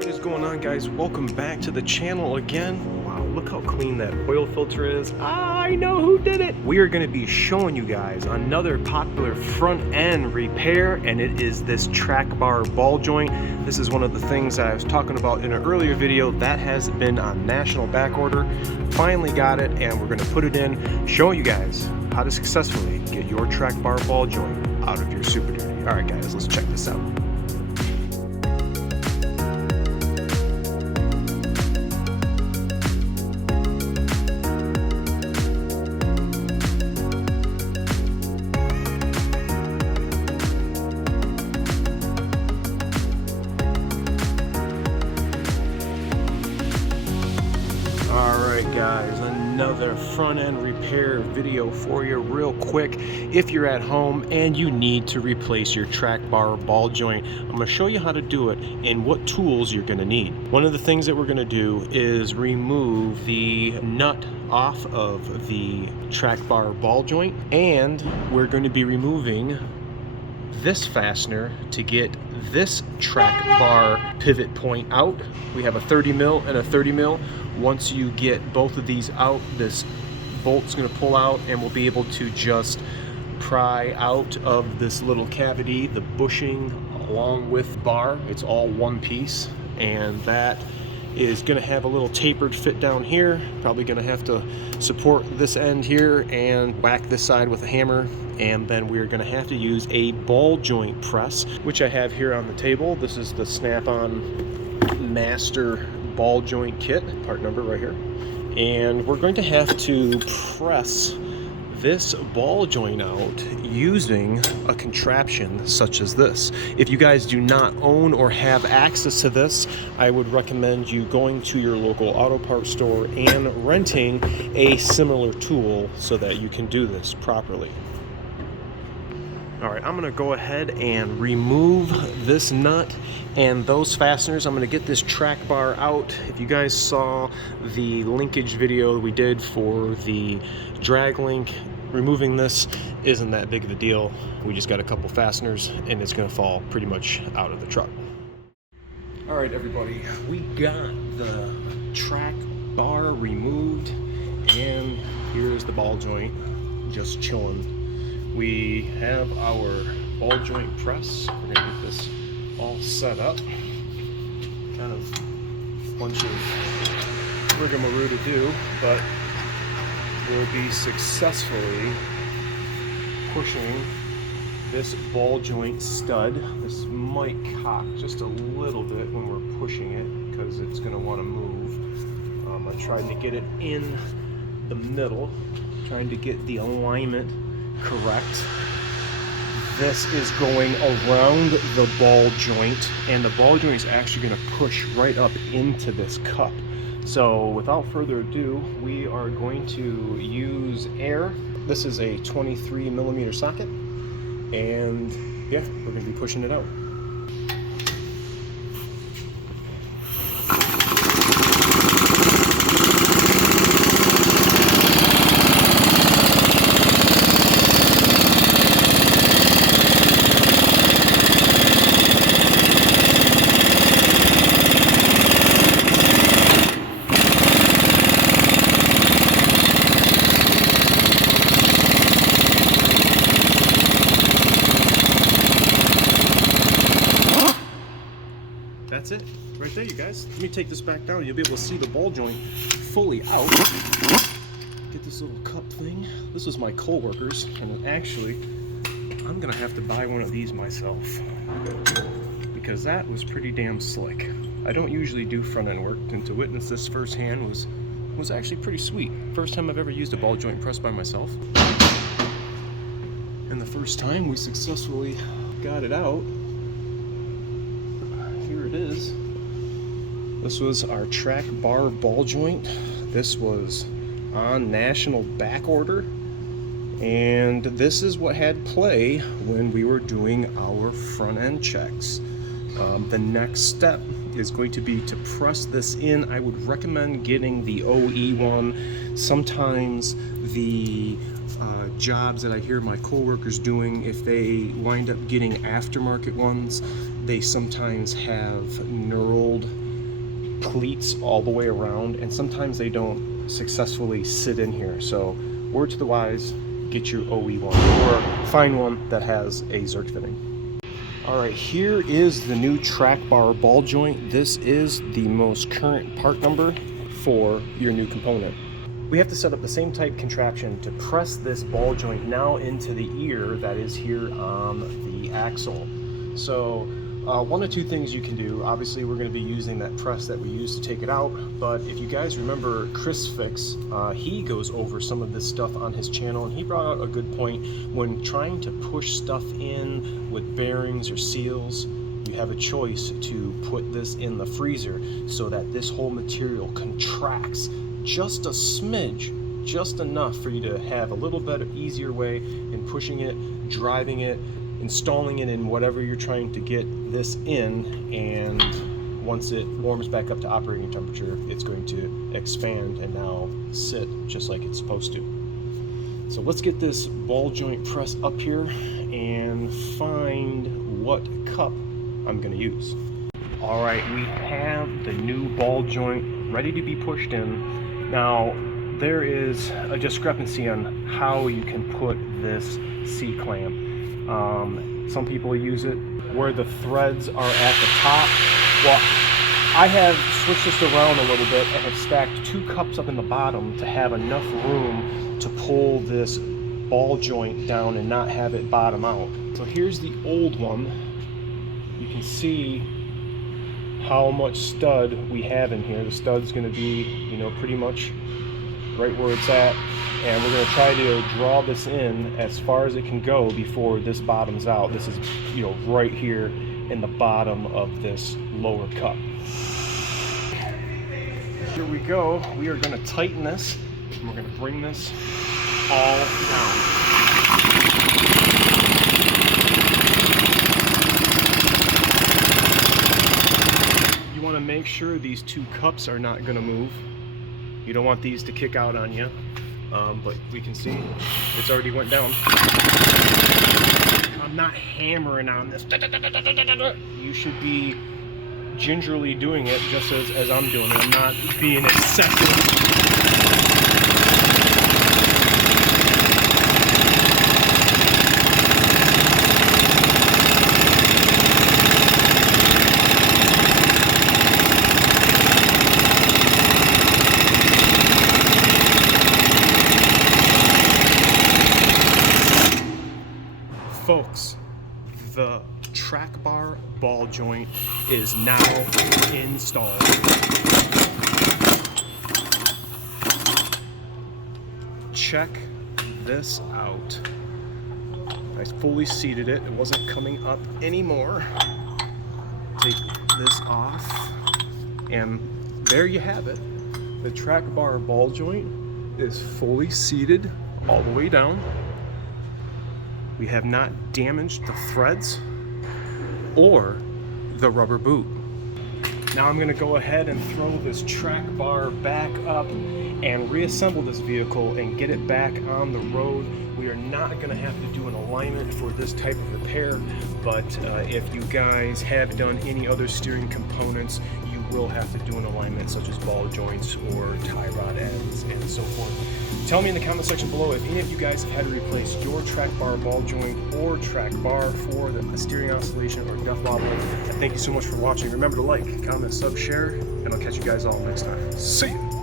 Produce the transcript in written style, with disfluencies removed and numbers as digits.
What is going on, guys? Welcome back to the channel again. Wow, look how clean that oil filter is. I know who did it. We are going to be showing you guys another popular front end repair, and it is this track bar ball joint. This is one of the things that I was talking about in an earlier video that has been on national back order. Finally got it, and we're going to put it in, showing you guys how to successfully get your track bar ball joint out of your Superduty. All right, guys, let's check this out. Alright guys, another front end repair video for you real quick. If you're at home and you need to replace your track bar ball joint, I'm going to show you how to do it and what tools you're going to need. One of the things that we're going to do is remove the nut off of the track bar ball joint, and we're going to be removing this fastener to get this track bar pivot point out. We have a 30 mil and a 30 mil. Once you get both of these out, this bolt's going to pull out and we'll be able to just pry out of this little cavity the bushing along with bar. It's all one piece, and that is going to have a little tapered fit down here. Probably going to have to support this end here and whack this side with a hammer, and then we're going to have to use a ball joint press, which I have here on the table. This is the Snap-on Master ball joint kit, part number right here, and we're going to have to press this ball joint out using a contraption such as this. If you guys do not own or have access to this, I would recommend you going to your local auto parts store and renting a similar tool so that you can do this properly. Alright, I'm going to go ahead and remove this nut and those fasteners. I'm going to get this track bar out. If you guys saw the linkage video we did for the drag link, removing this isn't that big of a deal. We just got a couple fasteners and it's going to fall pretty much out of the truck. Alright everybody, we got the track bar removed, and here's the ball joint just chilling. We have our ball joint press. We're going to get this all set up. Kind of a bunch of rigmarole to do, but we'll be successfully pushing this ball joint stud. This might cock just a little bit when we're pushing it because it's going to want to move. I tried to get it in the middle, trying to get the alignment correct. This is going around the ball joint, and the ball joint is actually going to push right up into this cup. So without further ado, we are going to use air. This is a 23 millimeter socket, and yeah, we're going to be pushing it out. That's it right there, you guys. Let me take this back down. You'll be able to see the ball joint fully out. Get this little cup thing. This was my co-worker's, and actually I'm gonna have to buy one of these myself because that was pretty damn slick. I don't usually do front end work, and to witness this firsthand was actually pretty sweet. First time I've ever used a ball joint press by myself, and the first time we successfully got it out. Here it is. This was our track bar ball joint. This was on national back order, and this is what had play when we were doing our front end checks. The next step is going to be to press this in. I would recommend getting the OE one. Sometimes the jobs that I hear my coworkers doing, if they wind up getting aftermarket ones, they sometimes have knurled pleats all the way around, and sometimes they don't successfully sit in here. So word to the wise, get your OE one or find one that has a Zerk fitting. All right, here is the new track bar ball joint. This is the most current part number for your new component. We have to set up the same type contraption to press this ball joint now into the ear that is here on the axle. So one of two things you can do. Obviously, we're going to be using that press that we used to take it out, but if you guys remember Chris Fix, he goes over some of this stuff on his channel, and he brought out a good point. When trying to push stuff in with bearings or seals, you have a choice to put this in the freezer so that this whole material contracts just a smidge, just enough for you to have a little bit easier way in pushing it, driving it, installing it in whatever you're trying to get this in, and once it warms back up to operating temperature, it's going to expand and now sit just like it's supposed to. So let's get this ball joint press up here and find what cup I'm going to use. All right, we have the new ball joint ready to be pushed in. Now, there is a discrepancy on how you can put this C-clamp. Some people use it where the threads are at the top. Well, I have switched this around a little bit and have stacked 2 cups up in the bottom to have enough room to pull this ball joint down and not have it bottom out. So here's the old one. You can see how much stud we have in here. The stud's going to be, you know, pretty much right where it's at, and we're going to try to draw this in as far as it can go before this bottoms out. This is, you know, right here in the bottom of this lower cup. Here we go. We are going to tighten this, and we're going to bring this all down. You want to make sure these 2 cups are not going to move. You don't want these to kick out on you, but we can see it's already went down. I'm not hammering on this. You should be gingerly doing it just as I'm doing it. I'm not being excessive. Folks, the track bar ball joint is now installed. Check this out. I fully seated it. It wasn't coming up anymore. Take this off, and there you have it. The track bar ball joint is fully seated all the way down. We have not damaged the threads or the rubber boot. Now I'm going to go ahead and throw this track bar back up and reassemble this vehicle and get it back on the road. We are not going to have to do an alignment for this type of repair, but if you guys have done any other steering components, you will have to do an alignment such as ball joints or tie rod ends and so forth. Tell me in the comment section below if any of you guys have had to replace your track bar ball joint or track bar for the steering oscillation or duck wobble. And thank you so much for watching. Remember to like, comment, sub, share, and I'll catch you guys all next time. See ya!